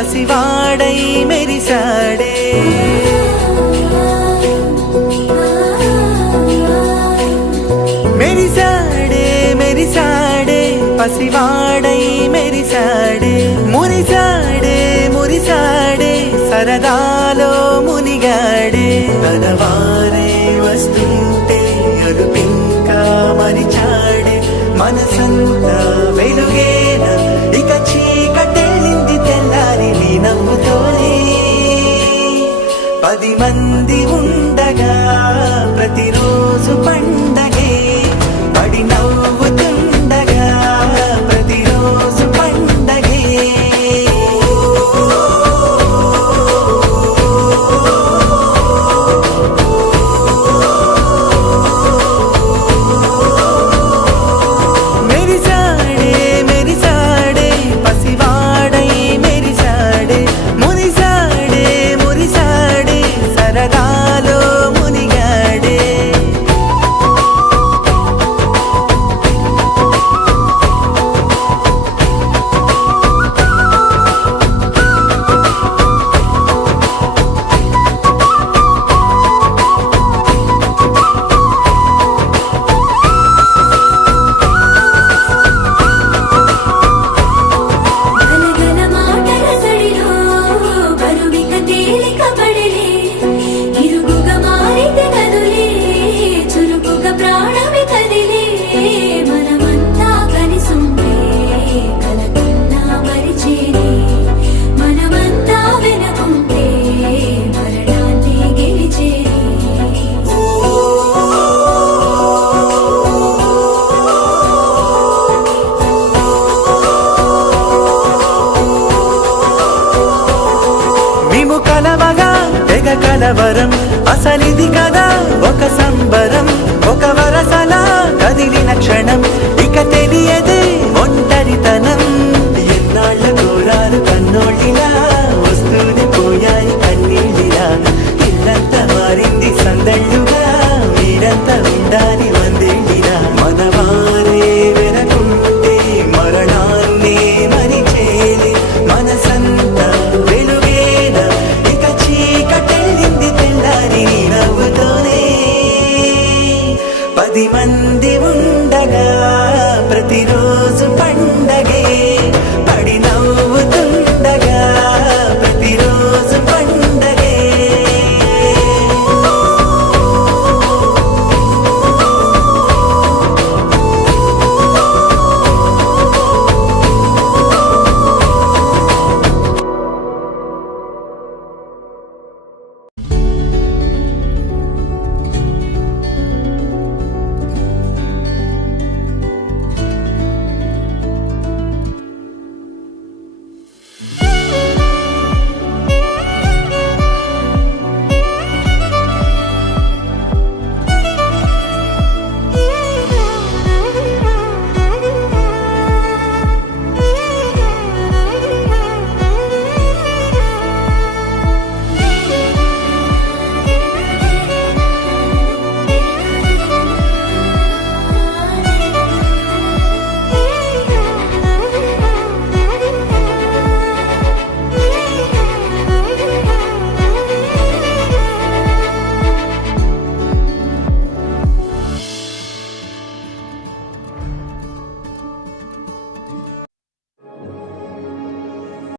పసివాడై మెరిసాడే మెరిసాడే మెరిసాడే పసివాడై మెరిసాడే మురిసాడే మురిసాడే సరదాలో మునిగాడే తనవారే వస్తుంటే అరుపింకా మరిచాడే మనసంతా వెలుగేన ఇక చీకటెళ్ళింది తెల్లారి నీ నవ్వుతోనే 10 మంది ఉండగా ప్రతిరోజు పండగే పడి నవ్వుతుండగా ప్రతిరోజు పండగే మెరిసాడే మెరిసాడే పసివాడై మెరిసాడే మురిసాడే మురిసాడే సరదాలో మునిగాడే గలగల మాటల సడిలో బరువిక తేలిక పడిలే ఇరుగుగా మారితే కదులే చురుకుగా ప్రాణమి కదిలే మనమంతా కలిసుంటే కలకన్నా మరిచేనే మనమంతా వెనకుంటే మరణాన్ని గెలిచేనే మేము కలవగా తెగ కలవరం అసలిది కదా ఒక సంబరం ఒక వరసలా కదిలిన క్షణం ఇక తెలియదే